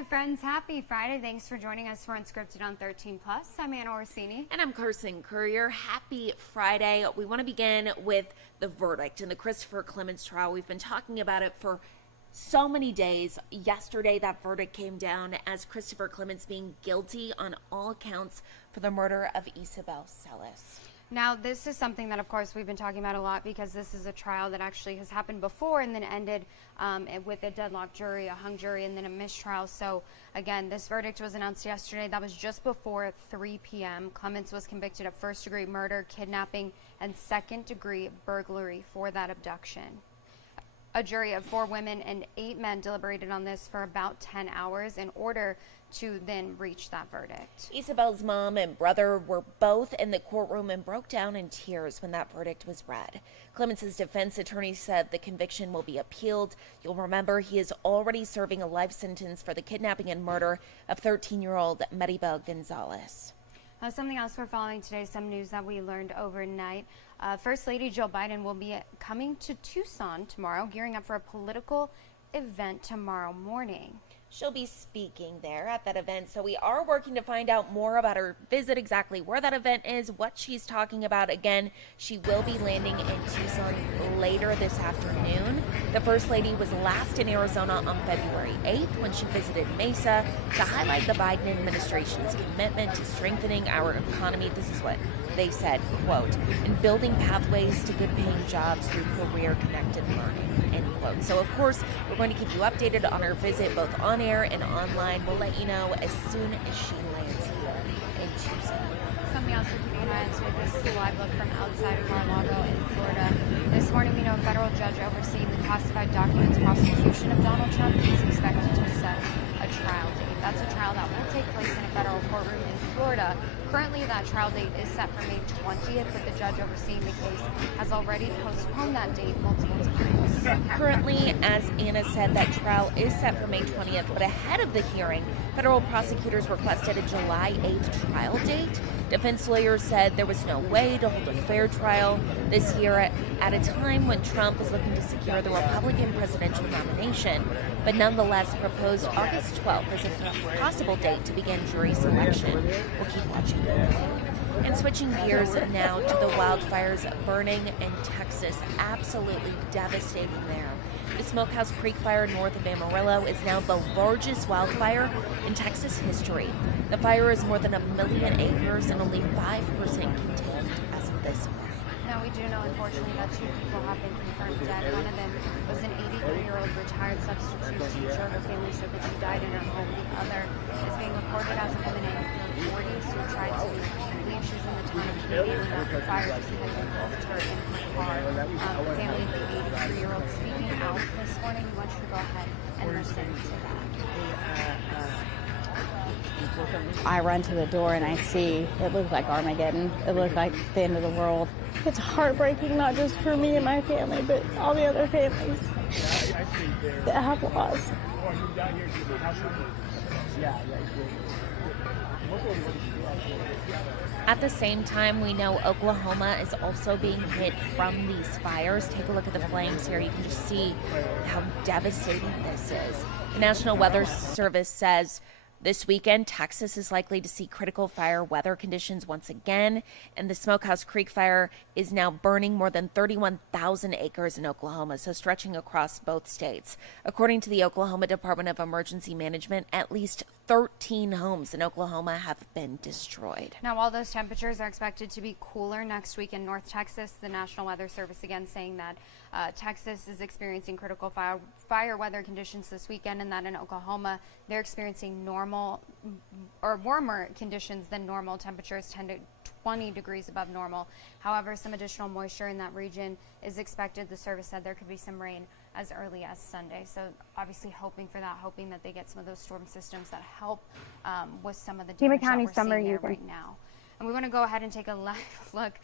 Hi friends, happy Friday. Thanks for joining us for Unscripted on 13 Plus. I'm Anna Orsini. And I'm Carson Courier. Happy Friday. We want to begin with the verdict in the Christopher Clements trial. We've been talking about it for so many days. Yesterday, that verdict came down as Christopher Clements being guilty on all counts for the murder of Isabel Celis. Now, this is something that, of course, we've been talking about a lot because this is a trial that actually has happened before and then ended with a deadlocked jury, a hung jury, and then a mistrial. So, again, this verdict was announced yesterday. That was just before 3 p.m. Clements was convicted of first-degree murder, kidnapping, and second-degree burglary for that abduction. A jury of 4 women and 8 men deliberated on this for about 10 hours in order to then reach that verdict. Isabel's mom and brother were both in the courtroom and broke down in tears when that verdict was read. Clements' defense attorney said the conviction will be appealed. You'll remember he is already serving a life sentence for the kidnapping and murder of 13-year-old Maribel Gonzalez. Something else we're following today, some news that we learned overnight. First Lady Jill Biden will be coming to Tucson tomorrow, gearing up for a political event tomorrow morning. She'll be speaking there at that event, so we are working to find out more about her visit, exactly where that event is, what she's talking about. Again, she will be landing in Tucson later this afternoon. The First Lady was last in Arizona on February 8th when she visited Mesa to highlight the Biden administration's commitment to strengthening our economy. This is what they said, quote, "and building pathways to good-paying jobs through career-connected learning," end quote. So, of course, we're going to keep you updated on her visit, both on air and online. We'll let you know as soon as she lands here in Tucson. Something else we're keeping an eye on today. This is a live look from outside of Mar-a-Lago in Florida. This morning, we know a federal judge overseeing the classified documents prosecution of Donald Trump is expected to set a trial date. That's a trial that will take place in a federal courtroom in Florida. Currently, that trial date is set for May 20th, but the judge overseeing the case has already postponed that date multiple times. Currently, as Anna said, that trial is set for May 20th, but ahead of the hearing, federal prosecutors requested a July 8th trial date. Defense lawyers said there was no way to hold a fair trial this year at a time when Trump is looking to secure the Republican presidential nomination, but nonetheless proposed August 12th as a possible date to begin jury selection. We'll keep watching. And switching gears now to the wildfires burning in Texas, absolutely devastating there. The Smokehouse Creek fire north of Amarillo is now the largest wildfire in Texas history. The fire is more than 1 million acres and only 5% contained as of this morning. Now, we do know, unfortunately, that 2 people have been confirmed dead. One of them was an 83-year-old retired substitute teacher. Her family said that she died in her home. The other is being reported as a woman in her 40s who tried to leave. She was in the town of Canadian when the fire just kind of engulfed her in her car. The family of the 83-year-old speaking out this morning. We want you to go ahead and listen to that. I run to the door and I see it looked like Armageddon. It looked like the end of the world. It's heartbreaking, not just for me and my family, but all the other families that have lost. At the same time, we know Oklahoma is also being hit from these fires. Take a look at the flames here. You can just see how devastating this is. The National Weather Service says this weekend, Texas is likely to see critical fire weather conditions once again, and the Smokehouse Creek fire is now burning more than 31,000 acres in Oklahoma, so stretching across both states. According to the Oklahoma Department of Emergency Management, at least 13 homes in Oklahoma have been destroyed. Now, while those temperatures are expected to be cooler next week in North Texas, the National Weather Service again saying that Texas is experiencing critical fire weather conditions this weekend, and that in Oklahoma they're experiencing normal or warmer conditions than normal. Temperatures 10 to 20 degrees above normal. However, some additional moisture in that region is expected. The service said there could be some rain as early as Sunday. So obviously hoping for that, hoping that they get some of those storm systems that help with some of the damage that we're seeing there right now. And we want to go ahead and take a live look,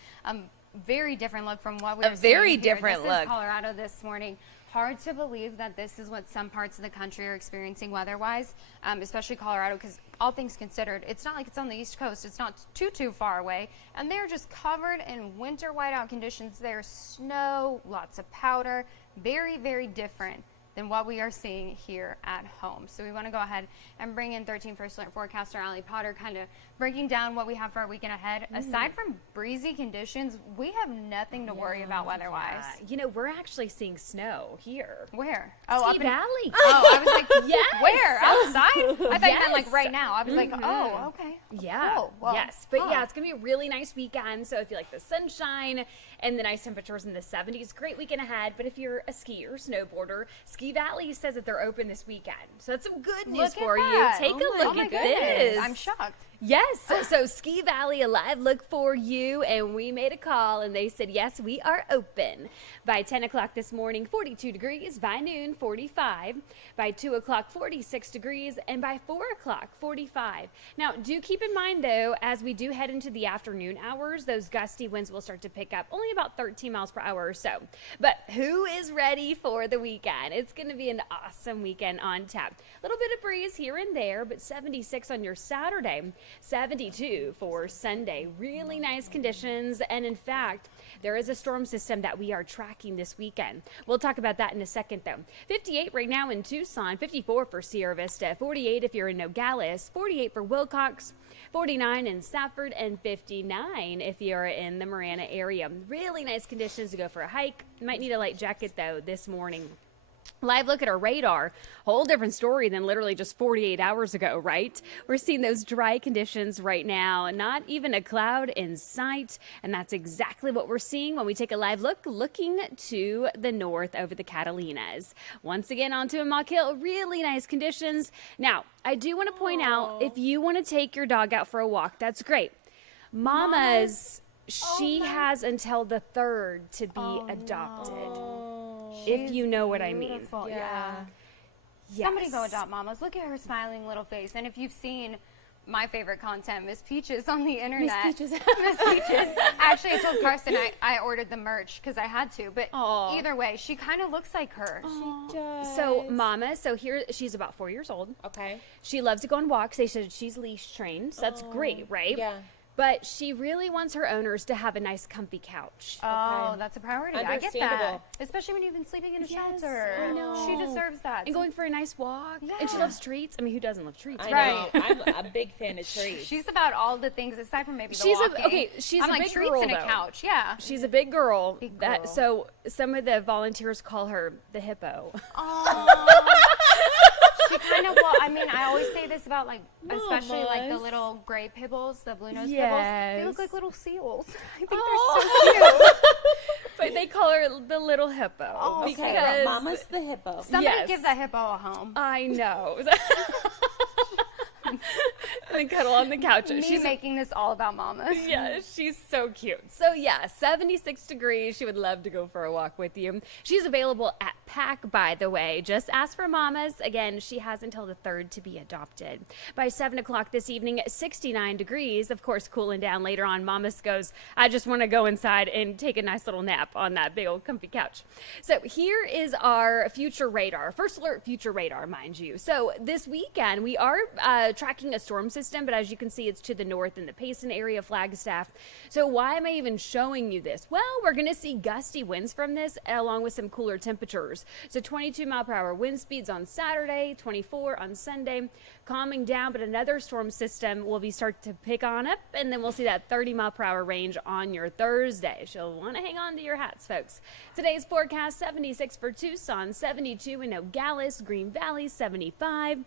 very different look from what we were seeing here. A very different look. look. This is Colorado this morning. Hard to believe that this is what some parts of the country are experiencing weather-wise, especially Colorado, because all things considered, it's not like it's on the East Coast. It's not too far away, and they're just covered in winter whiteout conditions. There's snow, lots of powder, very, very different than what we are seeing here at home. So we want to go ahead and bring in 13 First Alert forecaster Allie Potter, kind of breaking down what we have for our weekend ahead. Aside from breezy conditions, we have nothing to worry about weather-wise. You know, we're actually seeing snow here. Where? Ski Valley. Oh, I was like, Yes. where? Outside? I thought you meant like Yes. right now. I was like, oh, okay. Yeah. Cool. Well, yes. But yeah, it's going to be a really nice weekend. So if you like the sunshine and the nice temperatures in the 70s, great weekend ahead. But if you're a skier, snowboarder, Ski Valley says that they're open this weekend. So that's some good news Look at for that. you. Take a look my at goodness. this. I'm shocked. Yes, so Ski Valley, a live look for you, and we made a call, and they said, yes, we are open. By 10 o'clock this morning, 42 degrees. By noon, 45. By 2 o'clock, 46 degrees. And by 4 o'clock, 45. Now, do keep in mind, though, as we do head into the afternoon hours, those gusty winds will start to pick up, only about 13 miles per hour or so. But who is ready for the weekend? It's going to be an awesome weekend on tap. A little bit of breeze here and there, but 76 on your Saturday. 72 for Sunday. Really nice conditions. And in fact, there is a storm system that we are tracking this weekend. We'll talk about that in a second, though. 58 right now in Tucson, 54 for Sierra Vista, 48 if you're in Nogales, 48 for Wilcox, 49 in Safford, and 59 if you're in the Marana area. Really nice conditions to go for a hike. You might need a light jacket, though, this morning. Live look at our radar. Whole different story than literally just 48 hours ago, right? We're seeing those dry conditions right now, not even a cloud in sight. And that's exactly what we're seeing when we take a live look, looking to the north over the Catalinas. Once again, onto a Mock Hill, really nice conditions. Now, I do want to point out, if you want to take your dog out for a walk, that's great. Mama's, she has until the 3rd to be adopted. If you know what I mean. Beautiful, yeah. Yes. Somebody go adopt Mama's. Look at her smiling little face. And if you've seen my favorite content, Miss Peaches on the internet. Miss Peaches. Miss Peaches. Actually, I told Karsten I ordered the merch because I had to. But Aw. either way, she kind of looks like her. So Mama, so here she's about 4 years old. Okay. She loves to go on walks. They said she's leash trained, so that's great, right? Yeah. But she really wants her owners to have a nice comfy couch. Oh, that's a priority. I get that. Understandable. Especially when you've been sleeping in a Yes, shelter. I know. She deserves that. And going for a nice walk. And she Yeah. loves treats. I mean, who doesn't love treats? I right? know. I'm a big fan of trees. She's about all the things aside from maybe the She's walking. she's I'm a like big treats girl, and a though. couch. Yeah. She's a big girl. Big girl. So some of the volunteers call her the hippo. She kind of, well, I mean, I always say this about, like, especially, like, the little gray pibbles, the blue-nosed pibbles. They look like little seals. I think they're so cute. But they call her the little hippo. Oh, okay. because Mama's the hippo. Somebody Yes. give that hippo a home. I know. And cuddle on the couch. Me making this all about mamas. Yeah, she's so cute. So yeah, 76 degrees. She would love to go for a walk with you. She's available at PAC, by the way. Just ask for Mama's. Again, she has until the 3rd to be adopted. By 7 o'clock this evening, 69 degrees. Of course, cooling down later on. Mama's goes, I just want to go inside and take a nice little nap on that big old comfy couch. So here is our future radar. First alert future radar, mind you. So this weekend, we are tracking a storm system, but as you can see, it's to the north in the Payson area, Flagstaff. So why am I even showing you this? Well, we're going to see gusty winds from this, along with some cooler temperatures. So 22 mile per hour wind speeds on Saturday, 24 on Sunday, calming down, but another storm system will be start to pick on up, and then we'll see that 30 mile per hour range on your Thursday. So you'll want to hang on to your hats, folks. Today's forecast, 76 for Tucson, 72 in Nogales, Green Valley, 75.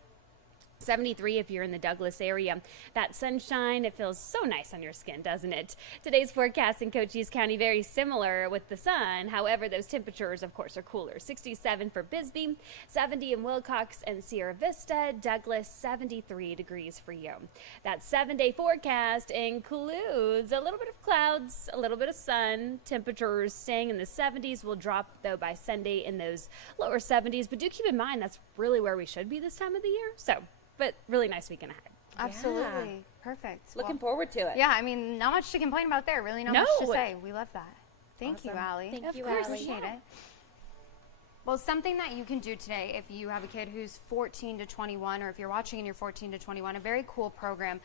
73 if you're in the Douglas area. That sunshine, it feels so nice on your skin, doesn't it? Today's forecast in Cochise County, very similar with the sun. However, those temperatures, of course, are cooler. 67 for Bisbee, 70 in Wilcox and Sierra Vista. Douglas, 73 degrees for you. That 7-day forecast includes a little bit of clouds, a little bit of sun. Temperatures staying in the 70s will drop, though, by Sunday in those lower 70s. But do keep in mind, that's really where we should be this time of the year. So, but really nice weekend ahead. Absolutely. Perfect. Looking Well, forward to it. yeah, I mean, not much to complain about there. Really not much to No. say. We love that. Thank you, Awesome. Allie. Thank Of you, course. Allie. Appreciate it. Well, something that you can do today if you have a kid who's 14 to 21, or if you're watching and you're 14 to 21, a very cool program.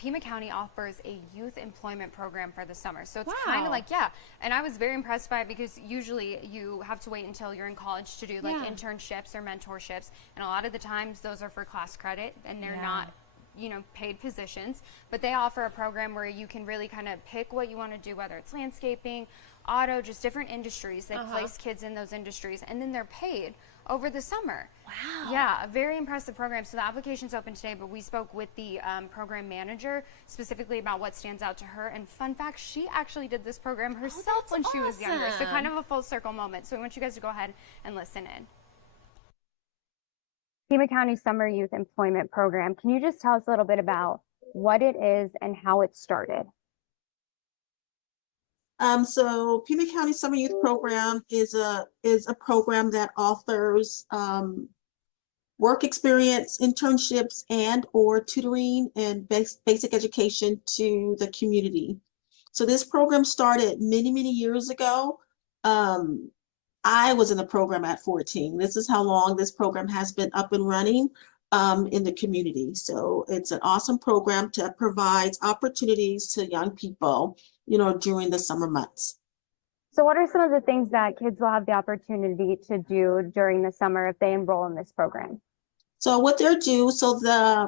Pima County offers a youth employment program for the summer. So it's kind of Wow. like, yeah. And I was very impressed by it because usually you have to wait until you're in college to do like internships or mentorships. And a lot of the times those are for class credit and they're not, you know, paid positions, but they offer a program where you can really kind of pick what you want to do, whether it's landscaping, auto, just different industries. They place kids in those industries and then they're paid over the summer. Wow. Yeah, a very impressive program. So the application's open today, but we spoke with the program manager specifically about what stands out to her. And fun fact, she actually did this program herself when she was younger. So kind of a full circle moment. So we want you guys to go ahead and listen in. Pima County Summer Youth Employment Program. Can you just tell us a little bit about what it is and how it started? So Pima County Summer Youth Program is a program that offers work experience, internships, and or tutoring and basic education to the community. So this program started many years ago. I was in the program at 14. This is how long this program has been up and running in the community. So it's an awesome program that provides opportunities to young people, you know, during the summer months. So what are some of the things that kids will have the opportunity to do during the summer if they enroll in this program? So what they're due,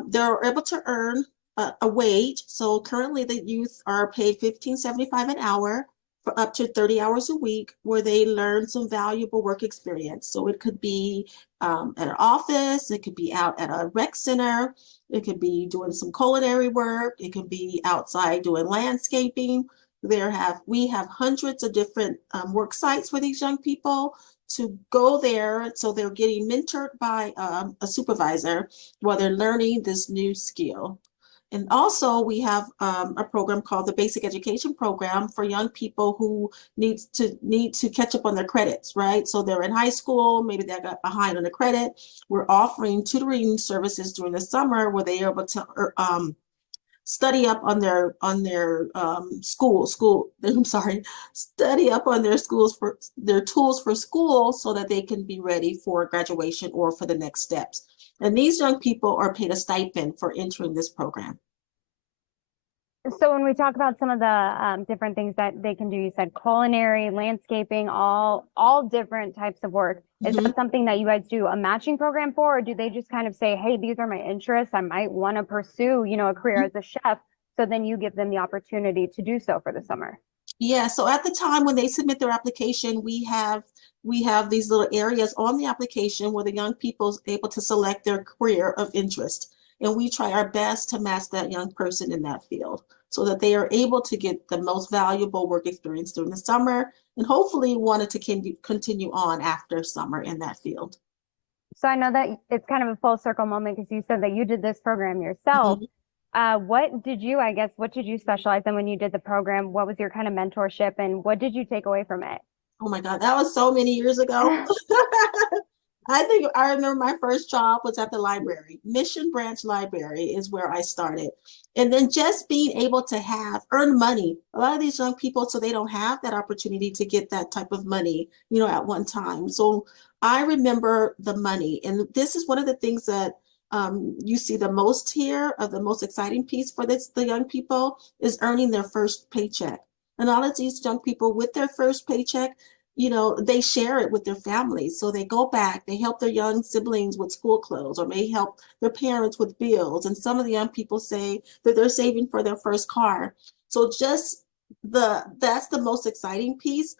they're able to earn a wage. So currently the youth are paid $15.75 an hour for up to 30 hours a week, where they learn some valuable work experience. So it could be at an office, it could be out at a rec center, it could be doing some culinary work, it could be outside doing landscaping. We have hundreds of different work sites for these young people to go there. So they're getting mentored by a supervisor while they're learning this new skill. And also we have a program called the Basic Education Program for young people who need to catch up on their credits, right? So they're in high school, maybe they got behind on the credit. We're offering tutoring services during the summer where they are able to study up on their study up on their schools for their tools for school so that they can be ready for graduation or for the next steps. And these young people are paid a stipend for entering this program. So when we talk about some of the different things that they can do, you said culinary, landscaping, all different types of work. Is that something that you guys do a matching program for, or do they just kind of say, hey, these are my interests, I might want to pursue, you know, a career as a chef, so then you give them the opportunity to do so for the summer? Yeah, so at the time when they submit their application, we have these little areas on the application where the young people is able to select their career of interest. And we try our best to match that young person in that field so that they are able to get the most valuable work experience during the summer and hopefully wanted to continue on after summer in that field. So I know that it's kind of a full circle moment because you said that you did this program yourself. What did you specialize in when you did the program? What was your kind of mentorship and what did you take away from it? Oh my God, that was so many years ago. I think I remember my first job was at the library. Mission Branch Library is where I started. And then just being able to earn money. A lot of these young people, so they don't have that opportunity to get that type of money, you know, at one time. So I remember the money. And this is one of the things that you see the most here, of the most exciting piece for the young people is earning their first paycheck. And all of these young people with their first paycheck, you know, they share it with their families. So they go back, they help their young siblings with school clothes, or may help their parents with bills. And some of the young people say that they're saving for their first car. So that's the most exciting piece.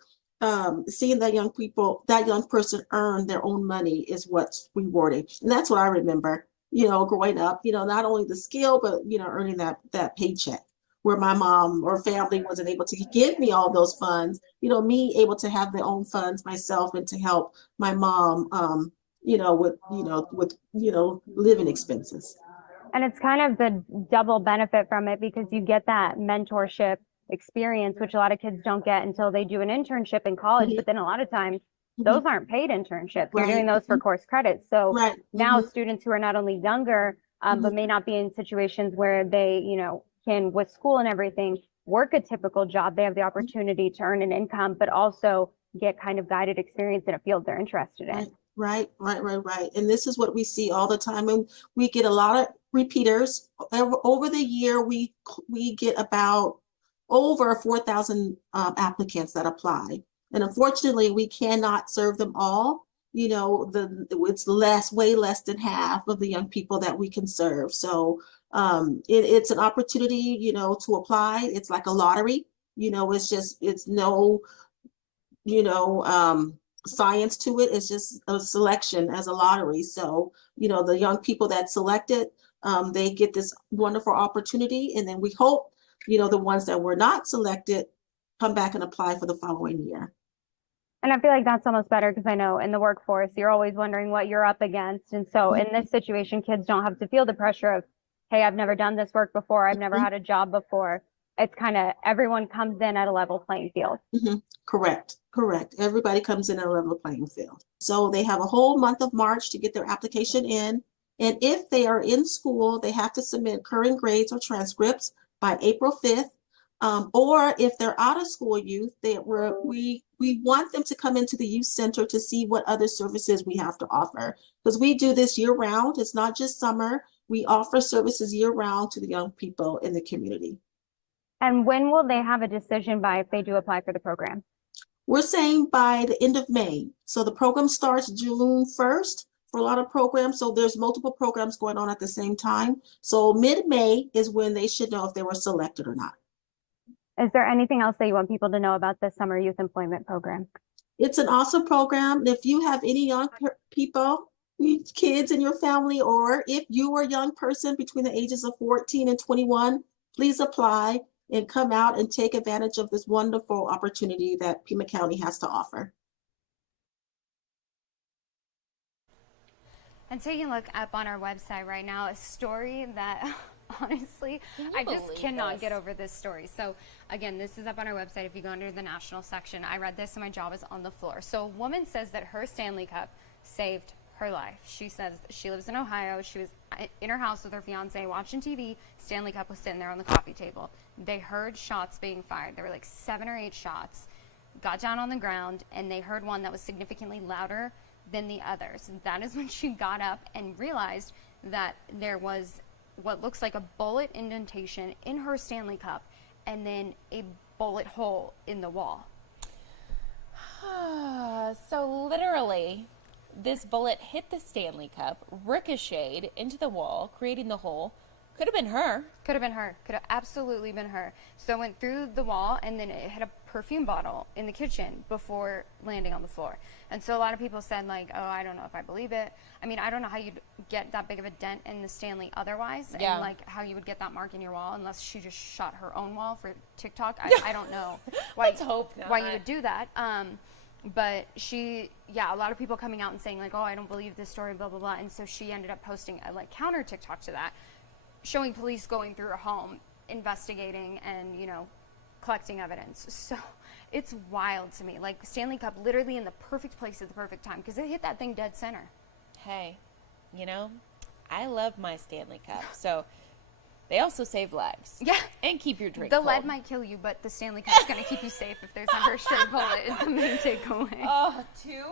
Seeing that young person earn their own money is what's rewarding. And that's what I remember, you know, growing up, you know, not only the skill, but, you know, earning that paycheck, where my mom or family wasn't able to give me all those funds, you know, me able to have their own funds myself and to help my mom, you know, with living expenses. And it's kind of the double benefit from it because you get that mentorship experience, which a lot of kids don't get until they do an internship in college. But then a lot of times those aren't paid internships. You're doing those for course credits. So now students who are not only younger, but may not be in situations where they, you know, can, with school and everything, work a typical job, they have the opportunity to earn an income, but also get kind of guided experience in a field they're interested in. Right. And this is what we see all the time. And we get a lot of repeaters. Over the year, we get about over 4,000 applicants that apply. And unfortunately, we cannot serve them all. It's way less than half of the young people that we can serve. So it's an opportunity, to apply. It's like a lottery. It's no, you know, science to it. It's just a selection as a lottery. So, the young people that selected, they get this wonderful opportunity. And then we hope, the ones that were not selected come back and apply for the following year. And I feel like that's almost better because I know in the workforce, you're always wondering what you're up against. And so in this situation, kids don't have to feel the pressure of, hey, I've never done this work before. I've never had a job before. It's kind of everyone comes in at a level playing field. Correct. Everybody comes in at a level playing field. So they have a whole month of March to get their application in. And if they are in school, they have to submit current grades or transcripts by April 5th. Or if they're out of school youth, we want them to come into the youth center to see what other services we have to offer. Because we do this year round. It's not just summer. We offer services year round to the young people in the community. And when will they have a decision by if they do apply for the program? We're saying by the end of May. So the program starts June 1st for a lot of programs. So there's multiple programs going on at the same time. So mid-May is when they should know if they were selected or not. Is there anything else that you want people to know about the Summer Youth Employment Program? It's an awesome program. If you have any young people, kids in your family, or if you are a young person between the ages of 14 and 21, please apply and come out and take advantage of this wonderful opportunity that Pima County has to offer. And taking a look up on our website right now, a story that honestly, I just cannot get over this story. So again, this is up on our website. If you go under the national section, I read this and my jaw was on the floor. So a woman says that her Stanley Cup saved her life. She says she lives in Ohio. She was in her house with her fiance watching TV. Stanley Cup was sitting there on the coffee table. They heard shots being fired. There were like 7 or 8 shots. Got down on the ground and they heard one that was significantly louder than the others. That is when she got up and realized that there was what looks like a bullet indentation in her Stanley Cup and then a bullet hole in the wall. So literally, this bullet hit the Stanley Cup, ricocheted into the wall, creating the hole. Could have been her. Could have been her. Could have absolutely been her. So it went through the wall and then it hit a perfume bottle in the kitchen before landing on the floor. And so a lot of people said like, oh, I don't know if I believe it. I mean, I don't know how you'd get that big of a dent in the Stanley otherwise. Yeah. And like how you would get that mark in your wall unless she just shot her own wall for TikTok. I don't know why, Let's hope not. why you would do that. But a lot of people coming out and saying like, oh, I don't believe this story, blah, blah, blah. And so she ended up posting a like counter TikTok to that, showing police going through her home, investigating and, collecting evidence. So it's wild to me. Like Stanley Cup literally in the perfect place at the perfect time because it hit that thing dead center. Hey, I love my Stanley Cup. So they also save lives. Yeah. And keep your drink The cold. lead might kill you, but the Stanley Cup's going to keep you safe if there's never a stray bullet is the main takeaway. Oh, too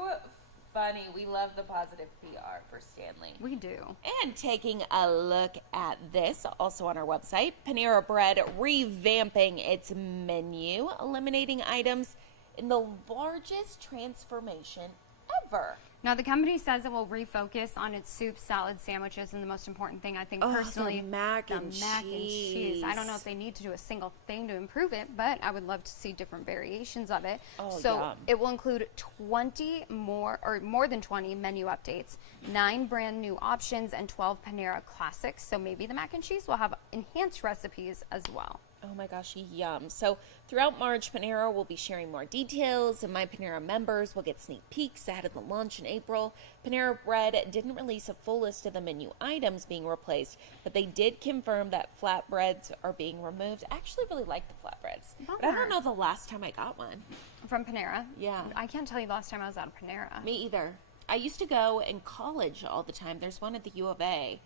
funny. We love the positive PR for Stanley. We do. And taking a look at this, also on our website, Panera Bread revamping its menu, eliminating items in the largest transformation ever. Now, the company says it will refocus on its soup, salad, sandwiches, and the most important thing, I think, personally, the mac and cheese. I don't know if they need to do a single thing to improve it, but I would love to see different variations of it. So it will include 20 more than 20 menu updates, 9 brand new options, and 12 Panera classics. So maybe the mac and cheese will have enhanced recipes as well. Oh my gosh, yum. So throughout March, Panera will be sharing more details, and My Panera members will get sneak peeks ahead of the launch in April. Panera Bread didn't release a full list of the menu items being replaced, but they did confirm that flatbreads are being removed. I actually really like the flatbreads, but I don't know the last time I got one. From Panera? Yeah. I can't tell you the last time I was at a Panera. Me either. I used to go in college all the time. There's one at the U of A.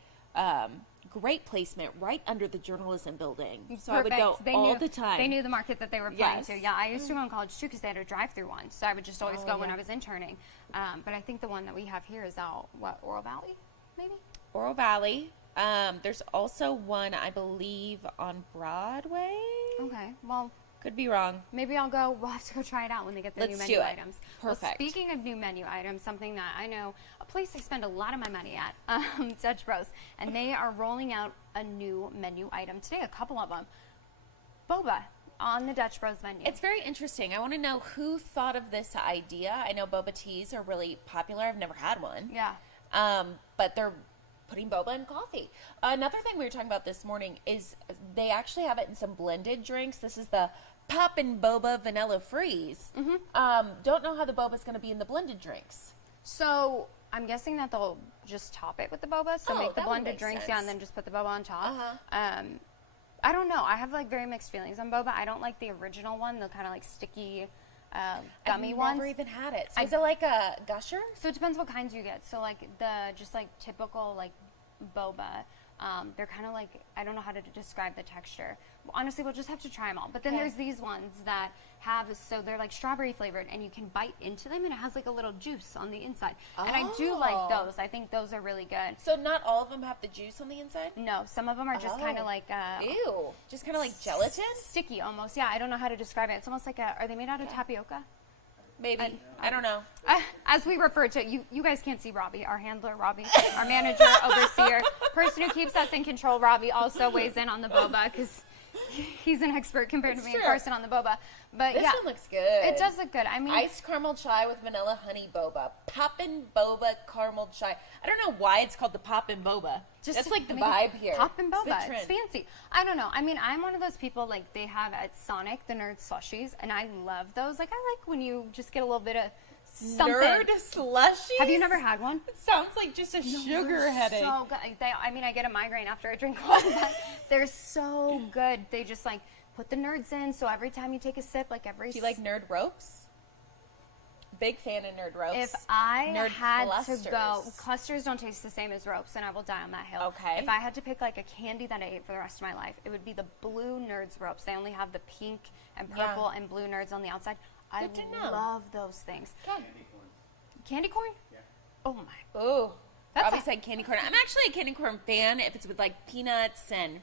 great placement right under the journalism building. So I would Perfect. go all the time. They knew the market that they were playing Yes. to. Yeah, I used to go in college too because they had a drive-through one. So I would just always go when yeah. I was interning. But I think the one that we have here is out, Oral Valley, maybe? Oro Valley. There's also one, I believe, on Broadway. Okay, well, Could be wrong. maybe I'll go. We'll have to go try it out when they get the new Let's menu do it. items. Well, Perfect. speaking of new menu items, something that I know, a place I spend a lot of my money at, Dutch Bros, and they are rolling out a new menu item today, a couple of them. Boba on the Dutch Bros menu. It's very interesting. I want to know who thought of this idea. I know boba teas are really popular. I've never had one. Yeah. But they're putting boba in coffee. Another thing we were talking about this morning is they actually have it in some blended drinks. This is the Poppin' Boba Vanilla Freeze. Don't know how the boba's going to be in the blended drinks. So I'm guessing that they'll just top it with the boba, so Oh, make the that would blended make drinks, sense. and then just put the boba on top. Uh-huh. I don't know. I have like very mixed feelings on boba. I don't like the original one, the kind of like sticky gummy I've ones. never even had it. So is it like a gusher? So it depends what kinds you get. So like the just like typical like boba, they're kind of like, I don't know how to describe the texture. Honestly, we'll just have to try them all. But then Okay. there's these ones that have, so they're like strawberry flavored, and you can bite into them, and it has like a little juice on the inside. And I do like Oh. those. I think those are really good. So not all of them have the juice on the inside? No, some of them are just kind Oh. of like Ew. Just kind of like gelatin? sticky almost. Yeah, I don't know how to describe it. It's almost like are they made out of tapioca? Maybe. I don't know. As we refer to, you guys can't see Robbie, our handler, Robbie, our manager, overseer, person who keeps us in control. Robbie also weighs in on the boba because he's an expert compared to me and true. Carson on the boba. But This yeah, one looks good. it does look good. I mean, Iced caramel chai with vanilla honey boba. Poppin' boba caramel chai. I don't know why it's called the Poppin' boba. That's like the make it vibe here. Pop and It's the boba. It's trend. fancy. I don't know. I mean, I'm one of those people, like they have at Sonic the nerd slushies, and I love those. Like I like when you just get a little bit of something. Nerd slushies? Have you never had one? It sounds like just a sugar headache. So good. I mean, I get a migraine after I drink one, but they're so good. They just like put the nerds in, so every time you take a sip, like every Do you like nerd ropes? Big fan of nerd ropes. if I Nerd had clusters. to go, clusters don't taste the same as ropes, and I will die on that hill. Okay. If I had to pick like a candy that I ate for the rest of my life, it would be the blue nerds ropes. They only have the pink and purple and blue nerds on the outside. I Good to know. love those things. Okay. Candy corn? Oh my. Ooh. That's Robbie a- said candy corn. I'm actually a candy corn fan if it's with like peanuts and,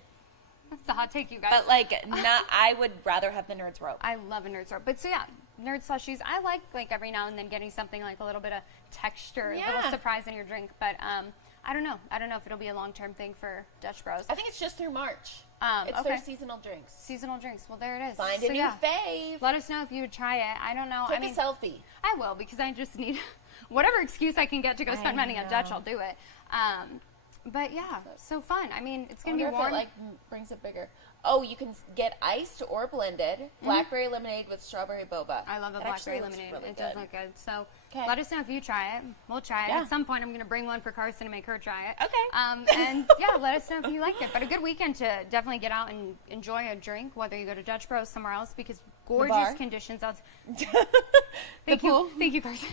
That's a hot take, you guys. but like not. I would rather have the nerds rope. I love a nerd rope. But so yeah, nerd slushies. I like every now and then getting something like a little bit of texture, a Yeah. little surprise in your drink. But I don't know. I don't know if it'll be a long-term thing for Dutch Bros. I think it's just through March. It's okay. their seasonal drinks. Seasonal drinks. Well, there it is. Find So, a new yeah. fave. Let us know if you would try it. I don't know. Take I mean, a selfie. I will because I just need whatever excuse I can get to go spend money on Dutch. I'll do it. But yeah, so fun. I mean, it's I gonna be wonder if warm. it like brings it bigger. Oh, you can get iced or blended blackberry lemonade with strawberry boba. I love a That actually blackberry looks lemonade. really It does good. look good. So 'Kay. let us know if you try it. We'll try it. Yeah. At some point, I'm going to bring one for Carson to make her try it. Okay. And yeah, let us know if you like it. But a good weekend to definitely get out and enjoy a drink, whether you go to Dutch Bros somewhere else, because gorgeous bar. conditions out. The Thank pool. you. Thank you, Carson.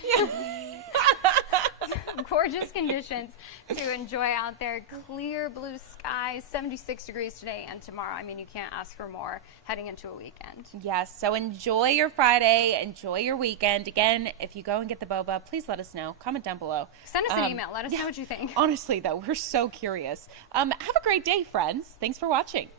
Gorgeous conditions to enjoy out there. Clear blue skies, 76 degrees today and tomorrow. I mean, you can't ask for more heading into a weekend. Yes, so enjoy your Friday, enjoy your weekend. Again, if you go and get the boba, please let us know. Comment down below. Send us an email. Let us know what you think. Honestly, though, we're so curious. Have a great day, friends. Thanks for watching.